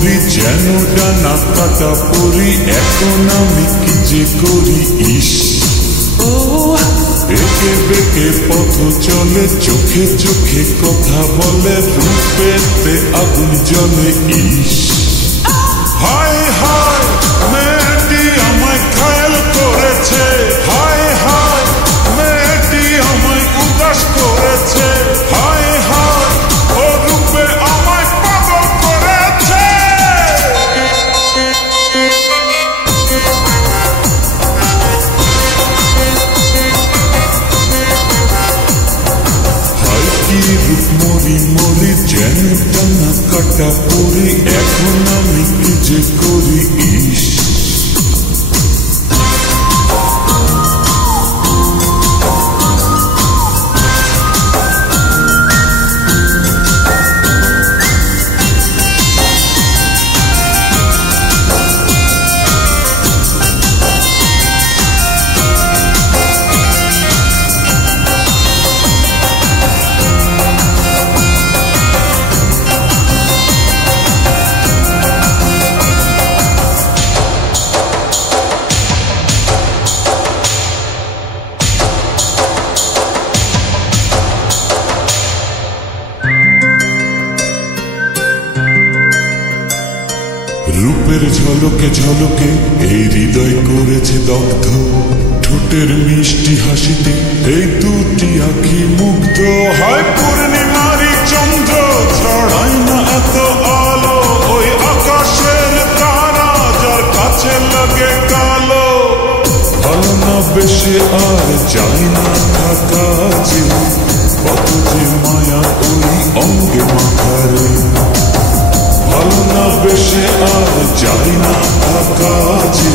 মরি যেন ডানা কাটা পরি, এখন আমি কি যে করি ইস। বেঁকে বেঁকে পথ চলে, চোখে চোখে কথা বলে, রূপেতে আগুন জ্বলে ইস। হায় হায় মেয়েটি আমায় ঘায়েল করেছে, হায় হায় মেয়েটি আমায় উদাস করেছে, হায় হায় ও রূপে আমায় পাগল করেছে। হায় কি রূপ মরি মরি যেন ডানা কাটা পরি, এখন আমি কি যে করি ইস। রূপের ঝলকে ঝলকে এই হৃদয় করেছে দগ্ধ, ঠোঁটের মিষ্টি হাসিতে এই দুটি আঁখি মুগ্ধ। হয় পূর্ণিমারি চন্দ্র ছড়ায় না এত আলো, ওই আকাশের তারা যার কাছে লাগে কালো। ভালো না বেশে আর যায় না থাকা যে, কত যে মায়া ওই অঙ্গে মাথারে। ভালো না বেশে আর যাই না থাকা যে,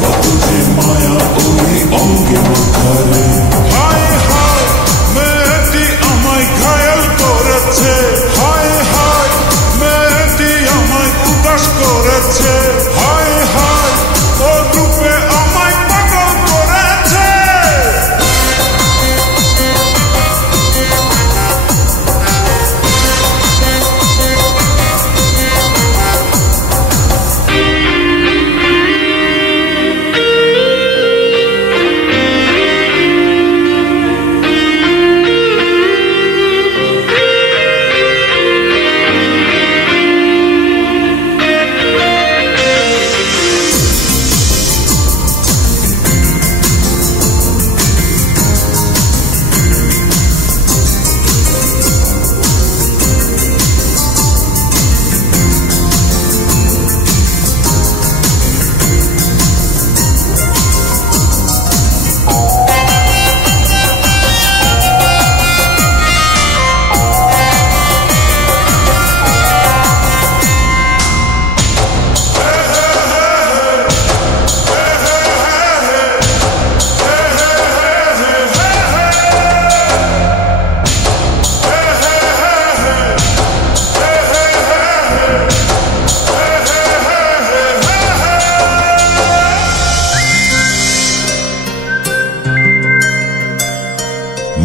কত যে মায়া ওই অঙ্গে মাথারে। হায় হায় মেয়েটি আমায় ঘায়েল করেছে, হায় হায় মেয়েটি আমায় উদাস করেছে, হায় হায় ও রূপে আমায় পাগল করেছে।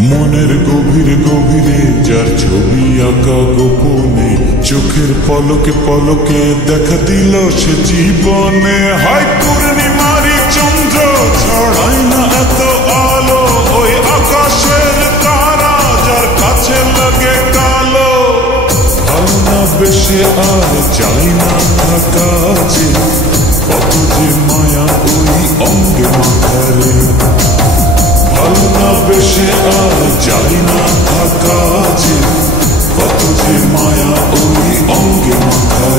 মনের গভীরে গভীরে যার ছবি আঁকা গোপনে, চোখের পলকে পলকে দেখা দিল সে জীবনে। হয় পূর্ণিমারি চন্দ্র ছড়ায় না এত আলো, ওই আকাশের তারা যার কাছে লাগে কালো। ভালো না বেশে আর যাই না থাকা যে, কত যে মায়া ওই অঙ্গে মাথারে। ভালো না বেশে আর যাই না থাকা যে, কত যে মায়া ওই অঙ্গে মাথা।